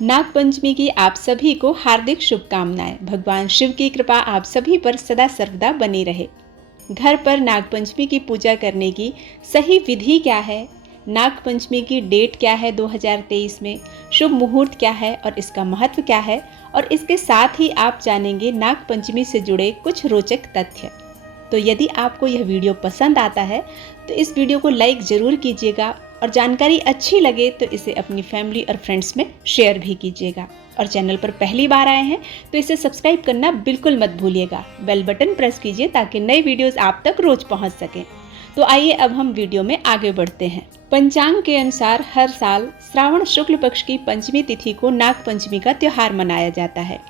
नाग पंचमी की आप सभी को हार्दिक शुभकामनाएं। भगवान शिव की कृपा आप सभी पर सदा सर्वदा बनी रहे। घर पर नाग पंचमी की पूजा करने की सही विधि क्या है, नाग पंचमी की डेट क्या है 2023 में, शुभ मुहूर्त क्या है और इसका महत्व क्या है, और इसके साथ ही आप जानेंगे नाग पंचमी से जुड़े कुछ रोचक तथ्य। तो यदि आपको यह वीडियो पसंद आता है तो इस वीडियो को लाइक ज़रूर कीजिएगा और जानकारी अच्छी लगे तो इसे अपनी फैमिली और फ्रेंड्स में शेयर भी कीजिएगा। और चैनल पर पहली बार आए हैं तो इसे सब्सक्राइब करना बिल्कुल मत भूलिएगा। बेल बटन प्रेस कीजिए ताकि नई वीडियोस आप तक रोज पहुंच सकें। तो आइए अब हम वीडियो में आगे बढ़ते हैं। पंचांग के अनुसार हर साल श्रावण शुक्ल पक्ष की पंचमी तिथि को नाग पंचमी का त्योहार मनाया जाता है।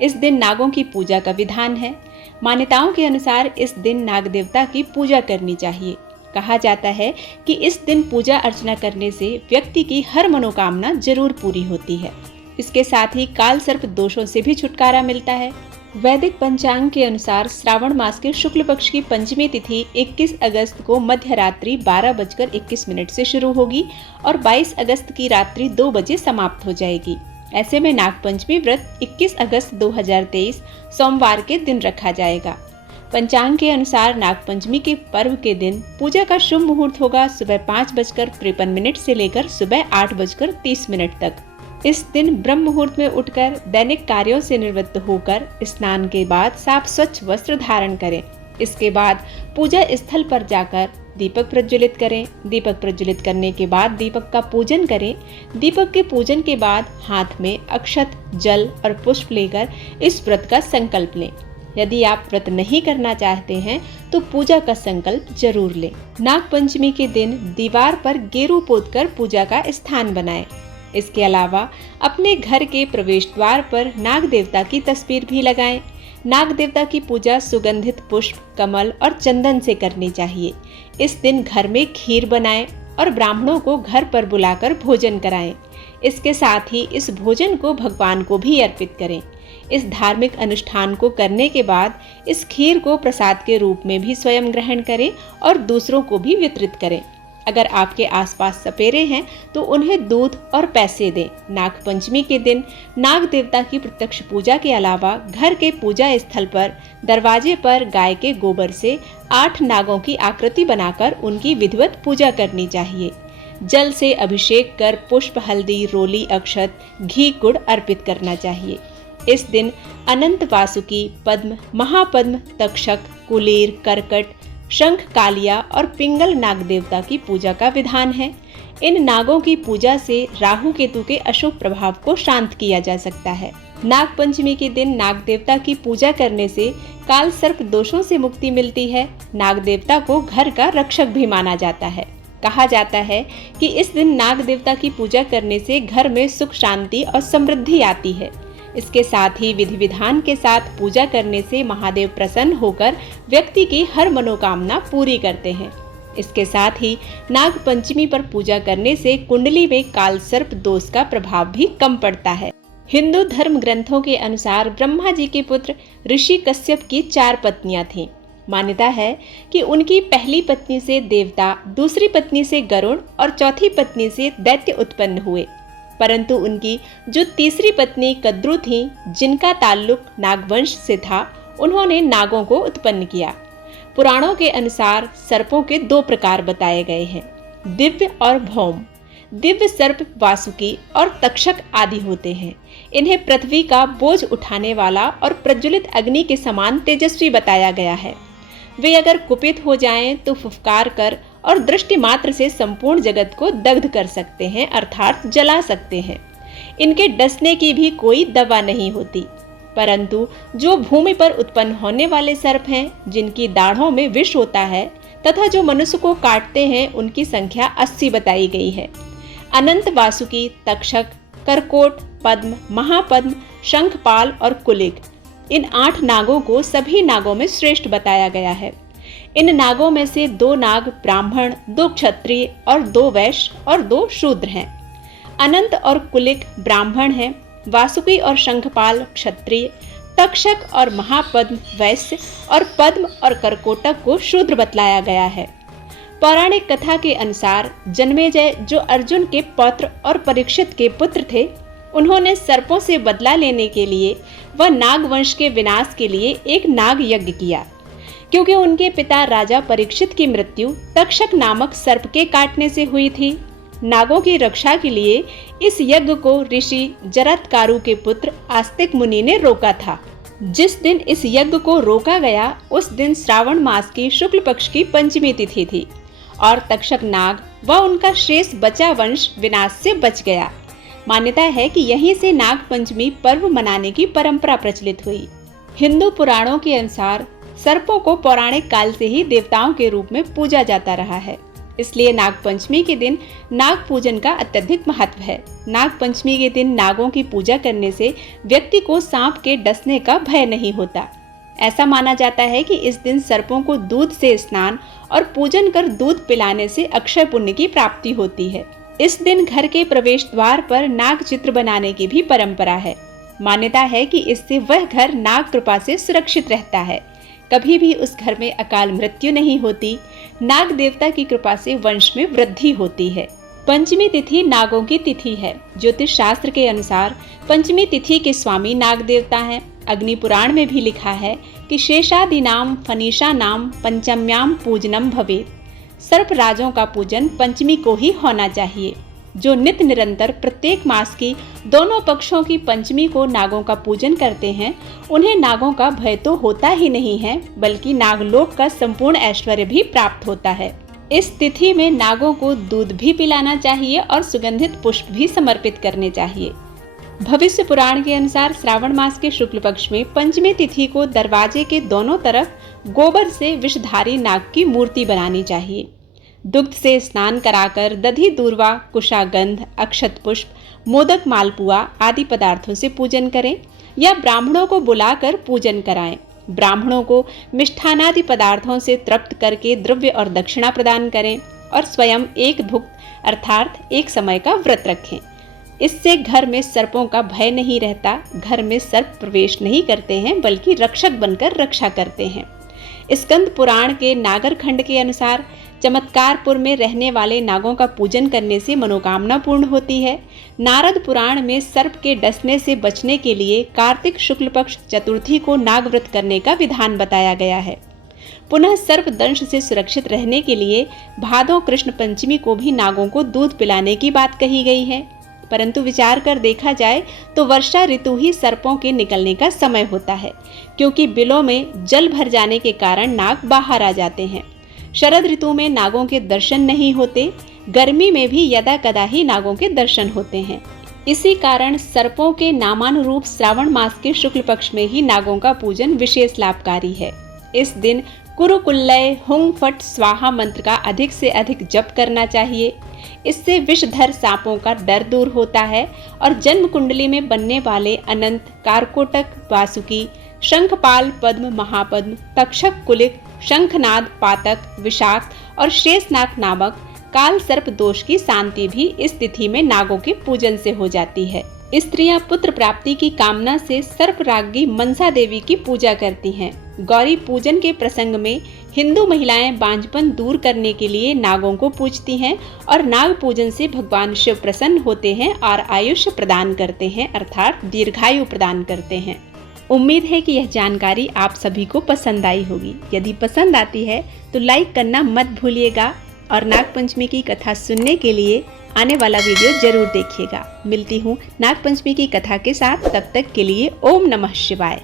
इस दिन नागों की पूजा का विधान है। मान्यताओं के अनुसार इस दिन नाग देवता की पूजा करनी चाहिए। कहा जाता है कि इस दिन पूजा अर्चना करने से व्यक्ति की हर मनोकामना जरूर पूरी होती है। इसके साथ ही काल सर्प दोषों से भी छुटकारा मिलता है। वैदिक पंचांग के अनुसार श्रावण मास के शुक्ल पक्ष की पंचमी तिथि 21 अगस्त को मध्य रात्रि 12:21 से शुरू होगी और 22 अगस्त की रात्रि 2 बजे समाप्त हो जाएगी। ऐसे में नाग पंचमी व्रत 21 अगस्त 2023 सोमवार के दिन रखा जाएगा। पंचांग के अनुसार नाग पंचमी के पर्व के दिन पूजा का शुभ मुहूर्त होगा सुबह 5:53 से लेकर सुबह 8:30 तक। इस दिन ब्रह्म मुहूर्त में उठकर दैनिक कार्यों से निवृत्त होकर स्नान के बाद साफ स्वच्छ वस्त्र धारण करें। इसके बाद पूजा स्थल पर जाकर दीपक प्रज्वलित करें। दीपक प्रज्वलित करने के बाद दीपक का पूजन करें। दीपक के पूजन के बाद हाथ में अक्षत, जल और पुष्प लेकर इस व्रत का संकल्प लें। यदि आप व्रत नहीं करना चाहते हैं तो पूजा का संकल्प जरूर लें। नाग पंचमी के दिन दीवार पर गेरू पोतकर पूजा का स्थान बनाएं। इसके अलावा अपने घर के प्रवेश द्वार पर नाग देवता की तस्वीर भी लगाएं। नाग देवता की पूजा सुगंधित पुष्प, कमल और चंदन से करनी चाहिए। इस दिन घर में खीर बनाएं और ब्राह्मणों को घर पर बुलाकर भोजन कराएं। इसके साथ ही इस भोजन को भगवान को भी अर्पित करें। इस धार्मिक अनुष्ठान को करने के बाद इस खीर को प्रसाद के रूप में भी स्वयं ग्रहण करें और दूसरों को भी वितरित करें। अगर आपके आसपास सपेरे हैं तो उन्हें दूध और पैसे दें। नाग पंचमी के दिन नाग देवता की प्रत्यक्ष पूजा के अलावा घर के पूजा स्थल पर दरवाजे पर गाय के गोबर से 8 नागों की आकृति बनाकर उनकी विधिवत पूजा करनी चाहिए। जल से अभिषेक कर पुष्प, हल्दी, रोली, अक्षत, घी, गुड़ अर्पित करना चाहिए। इस दिन अनंत वासुकी, पद्म, महापद्म, तक्षक, कुलेर, करकट, शंख, कालिया और पिंगल नाग देवता की पूजा का विधान है। इन नागों की पूजा से राहु केतु के अशुभ प्रभाव को शांत किया जा सकता है। नाग पंचमी के दिन नाग देवता की पूजा करने से काल सर्प दोषों से मुक्ति मिलती है। नाग देवता को घर का रक्षक भी माना जाता है। कहा जाता है कि इस दिन नाग देवता की पूजा करने से घर में सुख, शांति और समृद्धि आती है। इसके साथ ही विधि विधान के साथ पूजा करने से महादेव प्रसन्न होकर व्यक्ति की हर मनोकामना पूरी करते हैं। इसके साथ ही नाग पंचमी पर पूजा करने से कुंडली में काल सर्प दोष का प्रभाव भी कम पड़ता है। हिंदू धर्म ग्रंथों के अनुसार ब्रह्मा जी के पुत्र ऋषि कश्यप की 4 पत्नियां थीं। मान्यता है कि उनकी पहली पत्नी से देवता, दूसरी पत्नी से गरुड़ और चौथी पत्नी से दैत्य उत्पन्न हुए। परंतु उनकी जो तीसरी पत्नी कद्रु थी, जिनका ताल्लुक नागवंश से था, उन्होंने नागों को उत्पन्न किया। पुराणों के अनुसार सर्पों के 2 प्रकार बताए गए हैं, दिव्य और भौम। दिव्य सर्प वासुकी और तक्षक आदि होते हैं। इन्हें पृथ्वी का बोझ उठाने वाला और प्रज्वलित अग्नि के समान तेजस्वी बताया गया है। वे अगर कुपित हो जाएं तो फुफकार कर और दृष्टि मात्र से संपूर्ण जगत को दग्ध कर सकते हैं, अर्थात जला सकते हैं। इनके डसने की भी कोई दवा नहीं होती। परंतु जो भूमि पर उत्पन्न होने वाले सर्प हैं, जिनकी दाढ़ों में विष होता है तथा जो मनुष्य को काटते हैं, उनकी संख्या 80 बताई गई है। अनंत वासुकी, तक्षक, करकोट, पद्म, महापद्म, शंखपाल और कुलिक, इन 8 नागों को सभी नागों में श्रेष्ठ बताया गया है। इन नागों में से 2 नाग ब्राह्मण, 2 क्षत्रिय और 2 वैश्य और 2 शूद्र हैं। अनंत और कुलिक ब्राह्मण हैं, वासुकी और शंखपाल क्षत्रिय, तक्षक और महापद्म वैश्य और पद्म और करकोटक को शूद्र बतलाया गया है। पौराणिक कथा के अनुसार जन्मेजय, जो अर्जुन के पौत्र और परीक्षित के पुत्र थे, उन्होंने सर्पों से बदला लेने के लिए व नाग वंश के विनाश के लिए एक नाग यज्ञ किया। क्योंकि उनके पिता राजा परीक्षित की मृत्यु तक्षक नामक सर्प के काटने से हुई थी, नागों की रक्षा के लिए इस यज्ञ को ऋषि जरत्कारु के पुत्र आस्तिक मुनि ने रोका था। जिस दिन इस यज्ञ को रोका गया उस दिन श्रावण मास की शुक्ल पक्ष की पंचमी तिथि थी और तक्षक नाग व उनका शेष बचा वंश विनाश से बच गया। मान्यता है कि यहीं से नाग पंचमी पर्व मनाने की परंपरा प्रचलित हुई। हिंदू पुराणों के अनुसार सर्पों को पौराणिक काल से ही देवताओं के रूप में पूजा जाता रहा है, इसलिए नाग पंचमी के दिन नाग पूजन का अत्यधिक महत्व है। नाग पंचमी के दिन नागों की पूजा करने से व्यक्ति को सांप के डसने का भय नहीं होता। ऐसा माना जाता है कि इस दिन सर्पों को दूध से स्नान और पूजन कर दूध पिलाने से अक्षय पुण्य की प्राप्ति होती है। इस दिन घर के प्रवेश द्वार पर नाग चित्र बनाने की भी परंपरा है। मान्यता है कि इससे वह घर नाग कृपा से सुरक्षित रहता है, कभी भी उस घर में अकाल मृत्यु नहीं होती, नाग देवता की कृपा से वंश में वृद्धि होती है। पंचमी तिथि नागों की तिथि है। ज्योतिष शास्त्र के अनुसार पंचमी तिथि के स्वामी नाग देवता हैं। अग्नि पुराण में भी लिखा है कि शेषादिनाम फनीशा नाम पंचम्याम पूजनम भवेत्। सर्प राजों का पूजन पंचमी को ही होना चाहिए। जो नित्य निरंतर प्रत्येक मास की दोनों पक्षों की पंचमी को नागों का पूजन करते हैं, उन्हें नागों का भय तो होता ही नहीं है, बल्कि नागलोक का संपूर्ण ऐश्वर्य भी प्राप्त होता है। इस तिथि में नागों को दूध भी पिलाना चाहिए और सुगंधित पुष्प भी समर्पित करने चाहिए। भविष्य पुराण के अनुसार श्रावण मास के शुक्ल पक्ष में पंचमी तिथि को दरवाजे के दोनों तरफ गोबर से विषधारी नाग की मूर्ति बनानी चाहिए। दुग्ध से स्नान कराकर दधि दूर्वा कुशागंध अक्षत पुष्प मोदक मालपुआ आदि पदार्थों से पूजन करें या ब्राह्मणों को बुलाकर पूजन कराएं। ब्राह्मणों को मिष्ठानादि पदार्थों से तृप्त करके द्रव्य और दक्षिणा प्रदान करें और स्वयं एक भुक्त अर्थात एक समय का व्रत रखें। इससे घर में सर्पों का भय नहीं रहता, घर में सर्प प्रवेश नहीं करते हैं बल्कि रक्षक बनकर रक्षा करते हैं। स्कंद पुराण के नागर खंड के अनुसार चमत्कारपुर में रहने वाले नागों का पूजन करने से मनोकामना पूर्ण होती है। नारद पुराण में सर्प के डसने से बचने के लिए कार्तिक शुक्ल पक्ष चतुर्थी को नागव्रत करने का विधान बताया गया है। पुनः सर्प दंश से सुरक्षित रहने के लिए भादो कृष्ण पंचमी को भी नागों को दूध पिलाने की बात कही गई है। परंतु विचार कर देखा जाए तो वर्षा ऋतु ही सर्पों के निकलने का समय होता है, क्योंकि बिलों में जल भर जाने के कारण नाग बाहर आ जाते हैं। शरद ऋतु में नागों के दर्शन नहीं होते, गर्मी में भी यदा कदा ही नागों के दर्शन होते हैं। इसी कारण सर्पों के नामानुरूप श्रावण मास के शुक्ल पक्ष में ही नागों का पूजन विशेष लाभकारी है। इस दिन कुरुकुल्लय हुंग फट स्वाहा मंत्र का अधिक से अधिक जप करना चाहिए। इससे विषधर सांपों का डर दूर होता है और जन्म कुंडली में बनने वाले अनंत, कारकोटक, वासुकी, शंखपाल, पद्म, महापद्म, तक्षक, कुलिक, शंखनाद, पातक, विषाक्त और शेषनाग नामक काल सर्प दोष की शांति भी इस तिथि में नागों के पूजन से हो जाती है। स्त्रियां पुत्र प्राप्ति की कामना से सर्पराज्ञी मनसा देवी की पूजा करती हैं। गौरी पूजन के प्रसंग में हिंदू महिलाएं बांझपन दूर करने के लिए नागों को पूजती हैं और नाग पूजन से भगवान शिव प्रसन्न होते हैं और आयुष्य प्रदान करते हैं, अर्थात दीर्घायु प्रदान करते हैं। उम्मीद है कि यह जानकारी आप सभी को पसंद आई होगी। यदि पसंद आती है तो लाइक करना मत भूलिएगा और नाग पंचमी की कथा सुनने के लिए आने वाला वीडियो जरूर देखिएगा। मिलती हूँ नाग पंचमी की कथा के साथ, तब तक के लिए ओम नमः शिवाय।